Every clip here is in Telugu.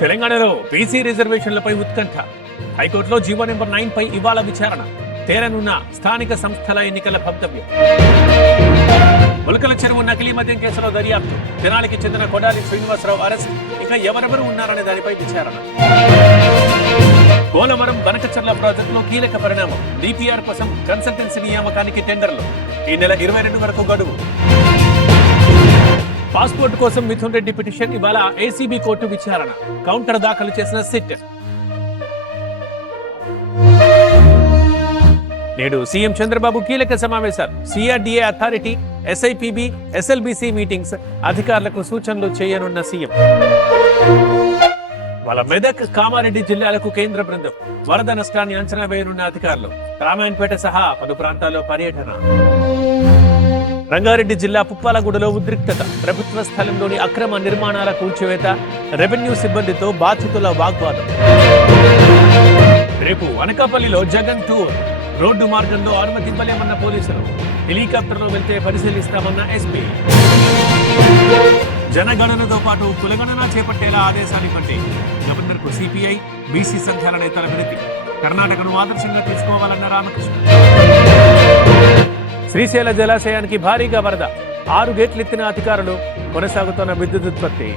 తెలంగాణలో బీసీ రిజర్వేషన్లపై ఉత్కంఠ. హైకోర్టులో జీవో నెంబర్ 9 పై ఇవాళ విచారణ. తేరనున్న స్థానిక సంస్థల ఎన్నికల భవితవ్యం. ములకల చెరువు నకిలీ మద్యం కేసులో దర్యాప్తు. తెనాలికి చెందిన కొడాలి శ్రీనివాసరావు అరెస్ట్. ఇక ఎవరెవరు ఉన్నారనే దానిపై విచారణ. పోలవరం బనకచర్ల ప్రాజెక్టులో కీలక పరిణామం. డిపిఆర్ కోసం కన్సల్టెన్సీ నియామకానికి టెండర్లు. ఈ నెల 22 వరకు గడువు. పాస్పోర్ట్ కోసం మిథున్ రెడ్డి పిటిషన్ ఇవాళ ఏసీబీ కోర్టు విచారణ. కౌంటర్ దాఖలు చేసిన సిట్. నేడు సీఎం చంద్రబాబు కీలక సమావేశాలు. CRDA authority, SIPB, SLBC meetings. అధికారులకు సూచనలు చేయనున్న సీఎం. వాళ్ళ మెదక్, కామారెడ్డి జిల్లాలకు కేంద్ర బృందం. వరద నష్టాన్ని అంచనా వేయనున్న అధికారులు. రామాయణపేట సహా పలు ప్రాంతాల్లో పర్యటన. రంగారెడ్డి జిల్లా పుప్పాలగూడలో ఉద్రిక్తత. ప్రభుత్వ స్థలంలోని అక్రమ నిర్మాణాల కూల్చివేత. రెవెన్యూ సిబ్బందితో బాధితుల వాగ్వాదం. రేపు అనకాపల్లిలో జగన్ టూర్. రోడ్డు మార్గంలో అనుమతింపలేమన్న పోలీసులు. హెలికాప్టర్లో వెళ్తే పరిశీలిస్తామన్న ఎస్పీ. జనగణనతో పాటు కులగణన చేపట్టేలా ఆదేశాలివ్వండి. గవర్నర్కు సిపిఐ, బీసీ సంఘాల నేతల వినతి. కర్ణాటకను ఆదర్శంగా తీసుకోవాలన్న రామకృష్ణ. శ్రీశైల జలాశయానికి భారీగా వరద. 6 గేట్లెత్తిన అధికారులు. కొనసాగుతున్న విద్యుత్ ఉత్పత్తి.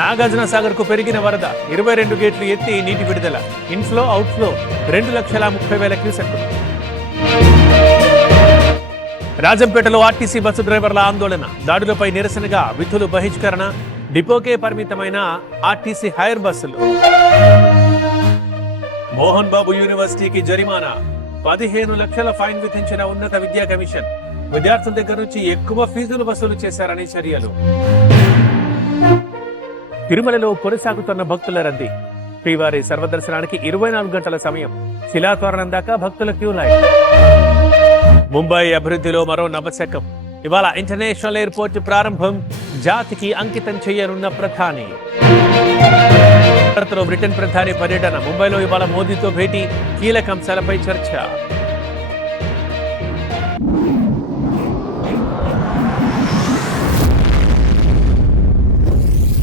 నాగార్జున సాగర్ కు పెరిగిన వరద. 22 గేట్లు ఎత్తి నీటి విడుదల. Inflow, outflow 2,30,000 క్యూసెక్కులు. రాజంపేటలో ఆర్టీసీ బస్సు డ్రైవర్ల ఆందోళన. దాడులపై నిరసనగా విధులు బహిష్కరణ. డిపోకే పరిమితమైన ఆర్టీసీ హైర్ బస్సులు. మోహన్ బాబు యూనివర్సిటీకి జరిమానా. 15 లక్షల ఫైన్ విధించిన ఉన్నత విద్యా కమిషన్. విద్యార్థుల దగ్గర నుంచి ఎక్కువ ఫీజులు వసూలు చేశారని చర్యలు. తిరుమలలో కొనసాగుతున్న భక్తుల రద్దీ. శ్రీవారి సర్వదర్శనానికి 24 గంటల సమయం. శిలాతోరణం దాకా భక్తుల క్యూ లైన్. ముంబై అభివృద్ధిలో మరో నవశకం. ఇవాళ ఇంటర్నేషనల్ ఎయిర్పోర్ట్ ప్రారంభం. జాతికి అంకితం చేయనున్న ప్రధాని. భారత్లో బ్రిటన్ ప్రధాని పర్యటన. ముంబైలో ఇవాళ మోదీతో భేటీ. కీలక అంశాలపై చర్చ.